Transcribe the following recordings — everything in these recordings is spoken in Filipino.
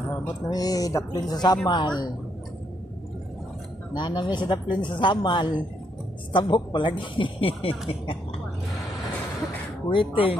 Abot na may daplin sa samal. Nanami sa daplin sa samal. Stabok palagi. Waiting.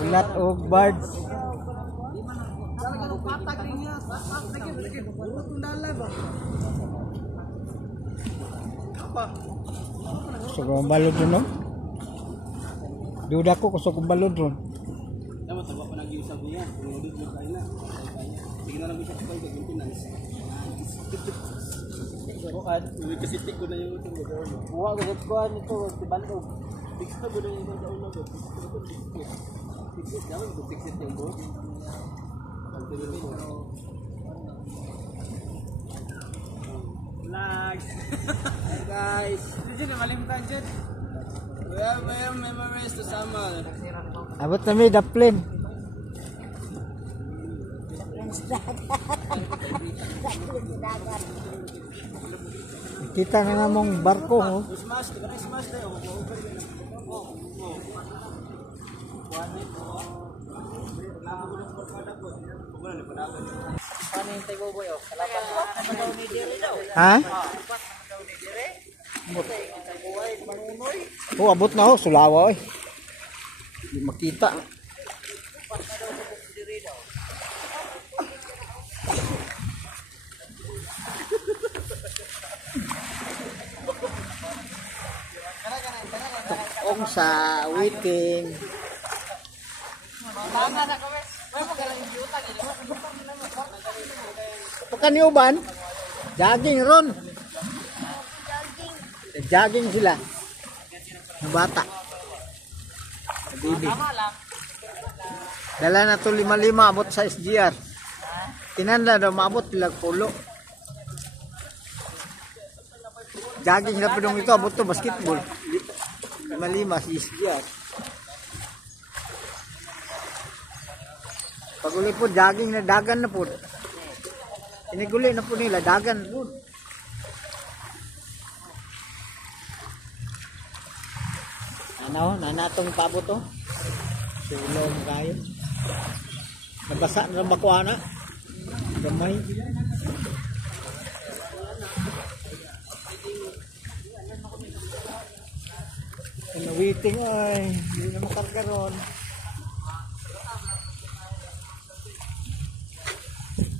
Ulat o birds. Gusto ko balod ron, no? Duda ko gusto ko balod ron. Dapat taba pa nag-iusap niya. Pinudod mo kayo na. Sige na lang bisa ko kayo. Maintenance. Kasi ko na yung ito. Buwa ko sa nito. Tibandog. Fix na ba na yung sa una ko? Fix it. Dapat ko fix it yung bro. Vlogs. Hi guys. Dito na malimtan dyan. We have memories to Samal. Abot na may daplin. Kita na nga mong barko, oh. Smash tayo. Ha? Oh, abot na, oh. Sulawa, eh. Hindi makita. Tukong sa waiting. Pakan uban, jogging ron. Jogging sila. Ng bata. Bibi. Dala na to 5-5 abot sa SGR. Tinanda daw maabot bilag pulo. Jogging sila pa ito abot to basketball. 5-5 sa SGR. Paguli po jogging na dagan na po. Iniguli na po nila dagan po. Ano, nanatong pabot to. Sulong kayo. Nabasa na bakuan na. Gamay. Waiting ay, hindi na makarga ron.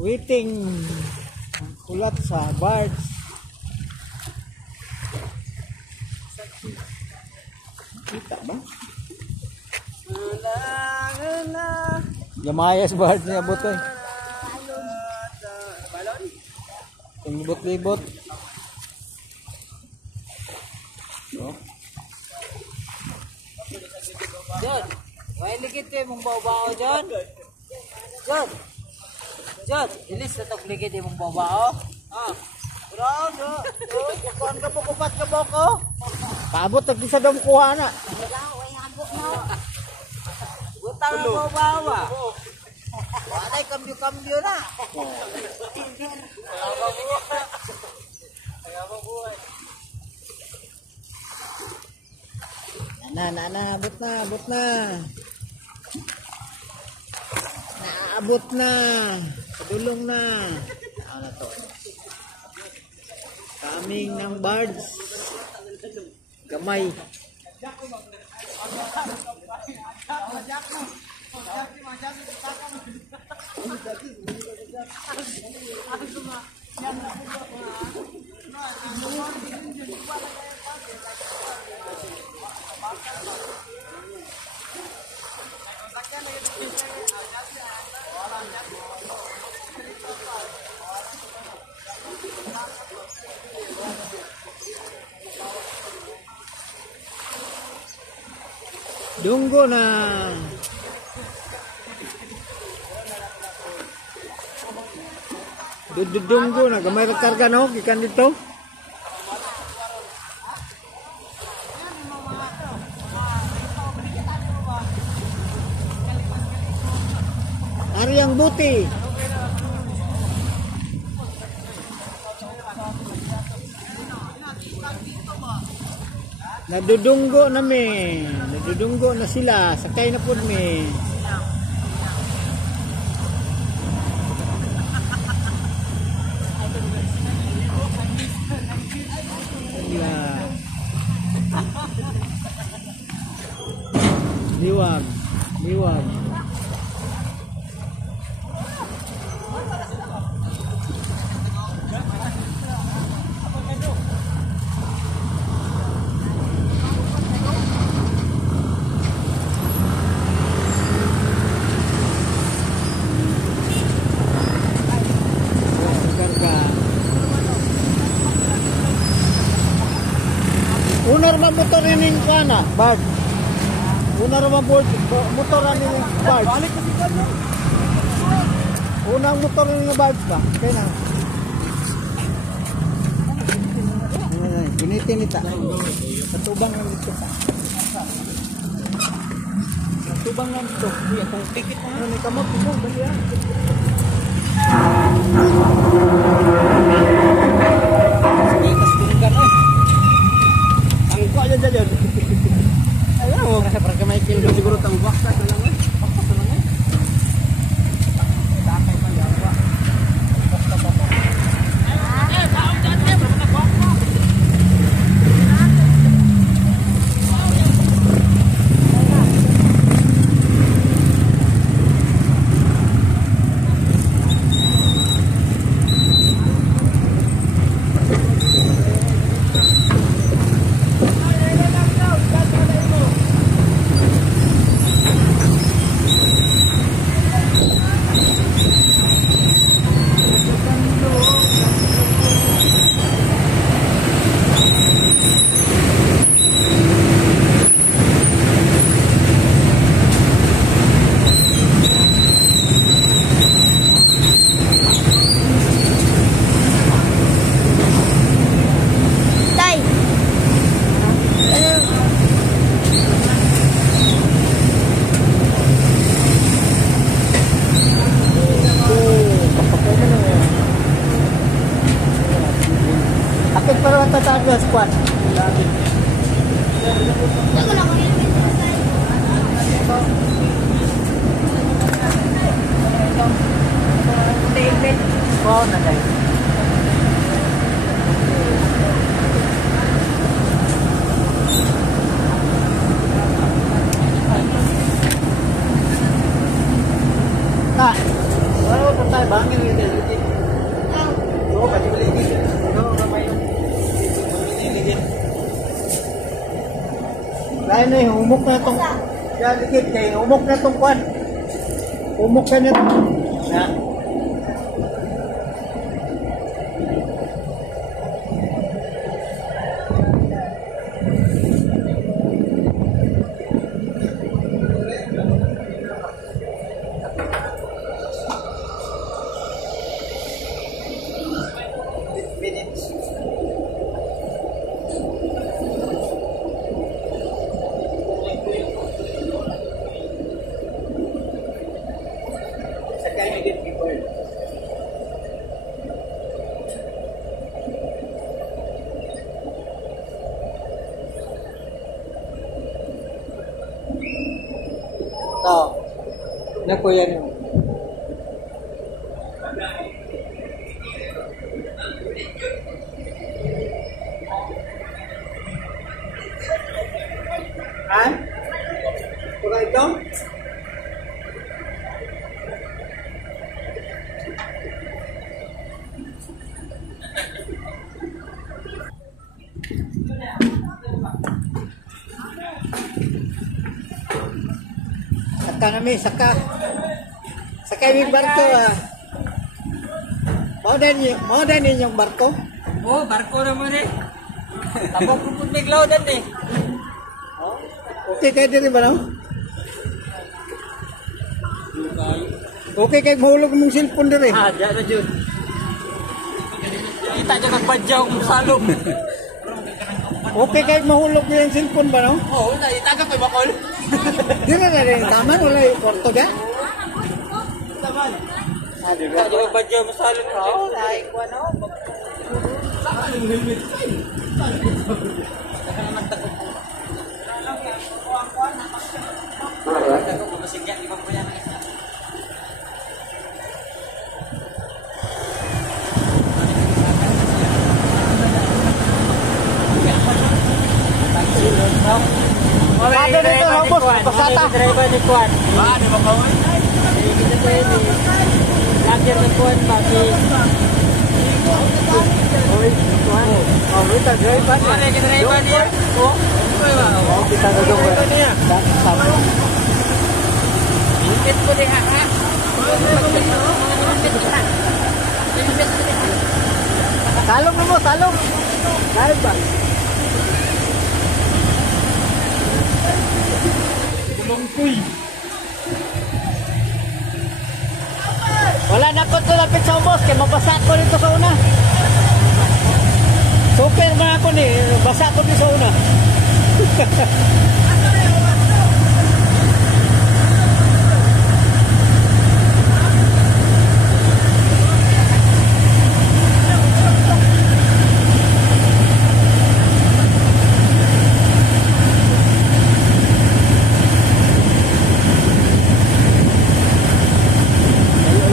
Waiting. Kulat sa birds. Kita ba? Yamayas bird niya buto eh. Yung libot-libot. No? John, may ligid kayo mong bao-bao, John. John, ilis na itong ligid mong bao-bao. Grabe, kukuhan ka po, kupat ka po ko. Paabot na kisa daw kuha na. Butang ang bao-bao. Walay kambyo-kambyo na. Abot na. Naabot na. Padulong na. Ano to? Kaming ng birds. Gamay. Dunggo na. Dunggo na. Gamay karga no? Gikan dito. Ariang buti. Nadudunggo namin. Dudunggo na sila. Sakay na po mi. Liwag. Liwag. Unar man motor ini kana, bag. Unar man motor ini bag. Balik kasi kanyo. Unang motor ini bag ba? Kaya na. Gunitin ita. Katubang lang dito pa. Katubang lang dito. Iya kung tikit mo ni kamot mo bali yan. Angko aja jajan. Ayo, para ke Michael dulu siguro tanggap ka na lang. Pakpak na lang. Dakay pa yawa. Pakpak pa. Taong dati ba na ko? Akit para tatagos squad. David. Oh, na dai. Ta. Wala pa tayo bangin dito. Oh, pati beli dito. No, kamay. Lain na umok na itong yan, dikit kayo, umok na itong kwan. Umok ka na ito. Na. Tahu, nak koyan mo. Han? Kurang ito? Saka na mi, saka. Sakay mi barko ah. Mau din yung barko? Oh, barko naman eh. Tapos pupun biglaw dan eh. Okay kayo din ba no? Okay kayo mahulog mong cellphone din eh. Ah, dyan na dyan. Kita dyan nagpadyaw kung salong. Okay kayo mahulog yung cellphone ba no? Oo, itagap kay Bakol. Di na rin taman, wala yung porto dyan? Taman. Ah, di Kita dyan nagpadyaw kung salong. Oo, laing ko ano. Saka yung helmet. Saka naman takot. Kuha-kuha na. masigyan, di ba po yan ang isda? Ada dito, hapos, pasata. Driver ni Kuan. Ba, di ba kawin? Kita tayo ni Lager ni Kuan ba? Oy, Kuan. Oh, kita driver niya. Ano yung driver niya? Oh, Oh, kita duduk niya. Sama. Ingit ko di ha. Salong na mo, salong. Dahil ba? Wala na ko ito lapit sa ubos, kaya mabasa ko dito sa una. Super man ako ni, basa ko dito sa una.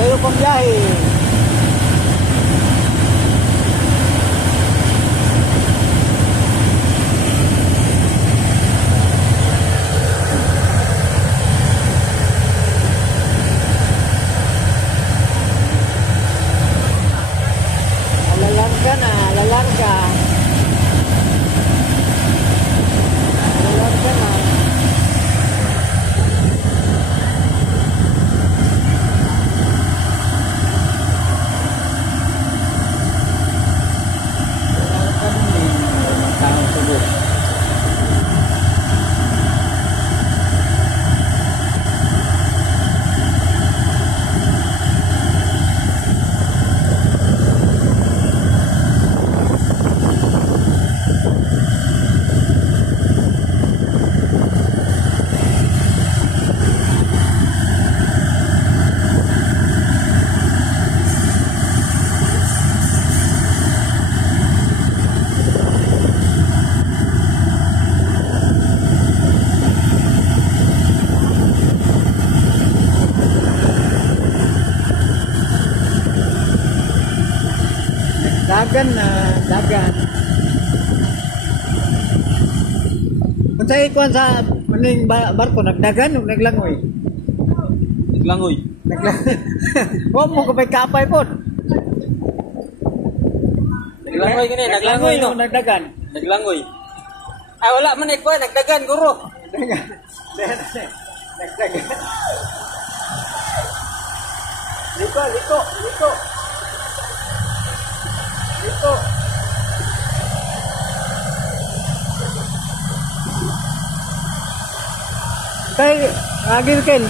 Layo pang biyahe. Alalarga na, alalarga. Alalarga na. Dagan na, dagan. Kung sa ikuan sa maning barko, nagdagan o naglangoy? Naglangoy. Naglangoy. Huwag mo kapay kapay po. Naglangoy gini, naglangoy no. Nagdagan. Naglangoy. Ay wala man ikaw, nagdagan guro. Nagdagan. Nagdagan. Liko, liko, liko. Liko. Kay, agil ken.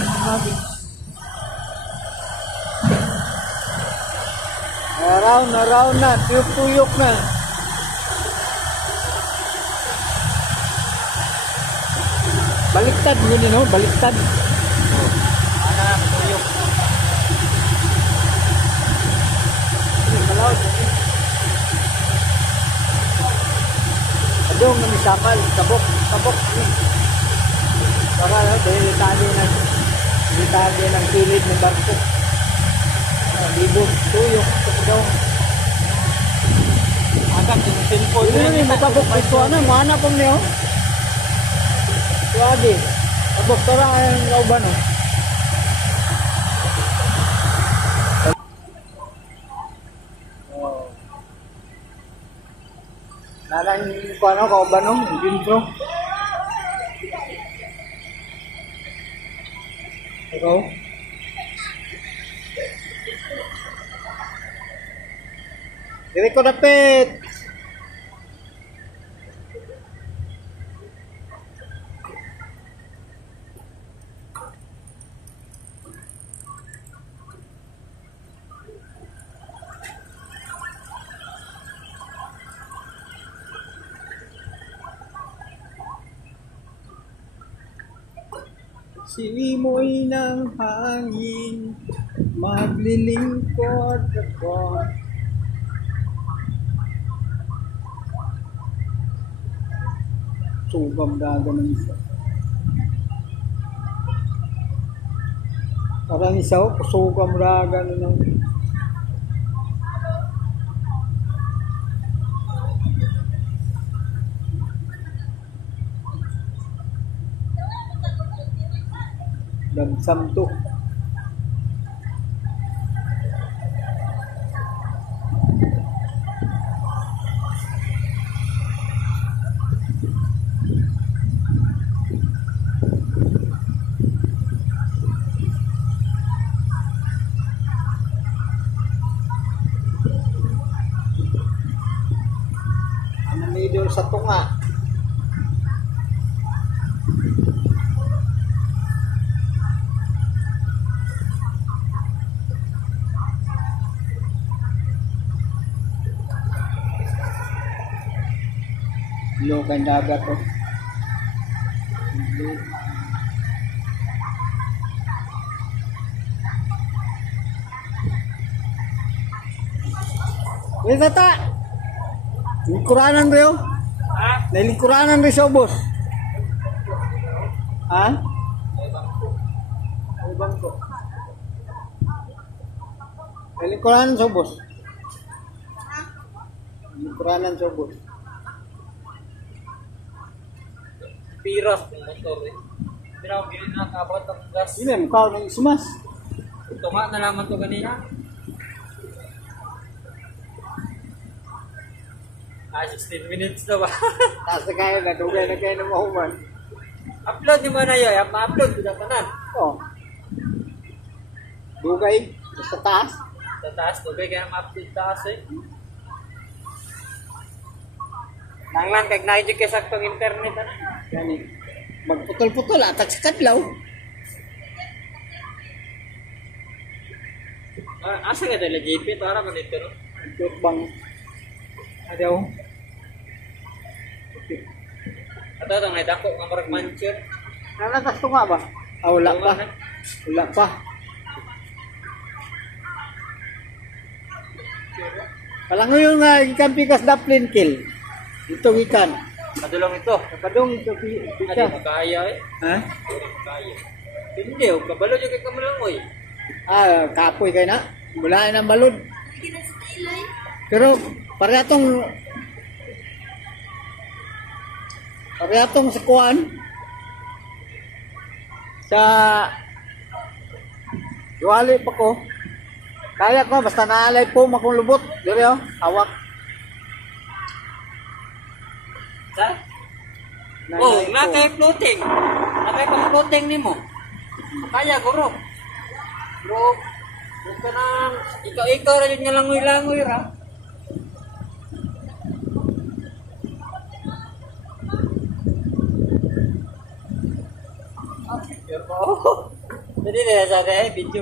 Around na, tuyok-tuyok na. Baliktad yun no, baliktad. Ana tuyok. Malaw. Adong ni sakal, tabok. Para lang dahil tali ng kilid ng barko. Libog, tuyok, tukdong. Agak yung cellphone. Ini ni matabok ito na, mana pong niyo. Suwagi. Tabok tara ang lauban oh. Narang ko ano kauban oh, intro. Ikaw? Dili ko dapit. Simoy ng hangin, maglilingkod ako. Subang daga ng isa. Parang isaw, pusuka mo na gano'n ng... Damsam to. Ano medyo sa tunga? Lokan dagat to. Wait, tata. Lingkuranan ba yun? Ha? Lingkuranan ba siya, boss? Ha? Ay, bangko. Lingkuranan siya, boss. Lingkuranan siya, boss. Piras ng motor eh. Pinakabili na kabot ang gas. Hindi, mukha ng ismas. Ito nga, nalaman to kanina. 16 minutes na ba? Taas na kayo na, dugay na kayo ng mahuman. Upload nyo muna yun. Ma-upload ko na tanan. Oh. Dugay, sa taas. Sa taas, tubig kaya ma-upload taas eh. Nanglan, kag na-edyo kayo saktong internet. Ano? Yan eh. Magputol-putol, atak sa kadlaw. Asa ka dala, JP? Para man ito, no? Ito bang,adaw. Ato, itong naidako nga marag manchur. Nalatas to nga ba? Ah, wala pa. Wala pa. Palang yung ikan pikas daplin kill. Ito ikan. Madulong ito. Kapadong ito Hindi pika. makaya eh. Ha? Hindi makaya. Hindi, huwag kabalo dyan kay kamalangoy. Ah, kapoy kayo na. Wala na ng balod. Pero parehong sa kuwan sa wali pa ko. Kaya ko basta naalay po akong lubot. Dire oh, hawak. Sa? Oh, nakay floating. Nakay pang floating ni mo. Kaya guro. Bro, buka nang ikaw rin nga langoy-langoy ra. Jadi dia sa video.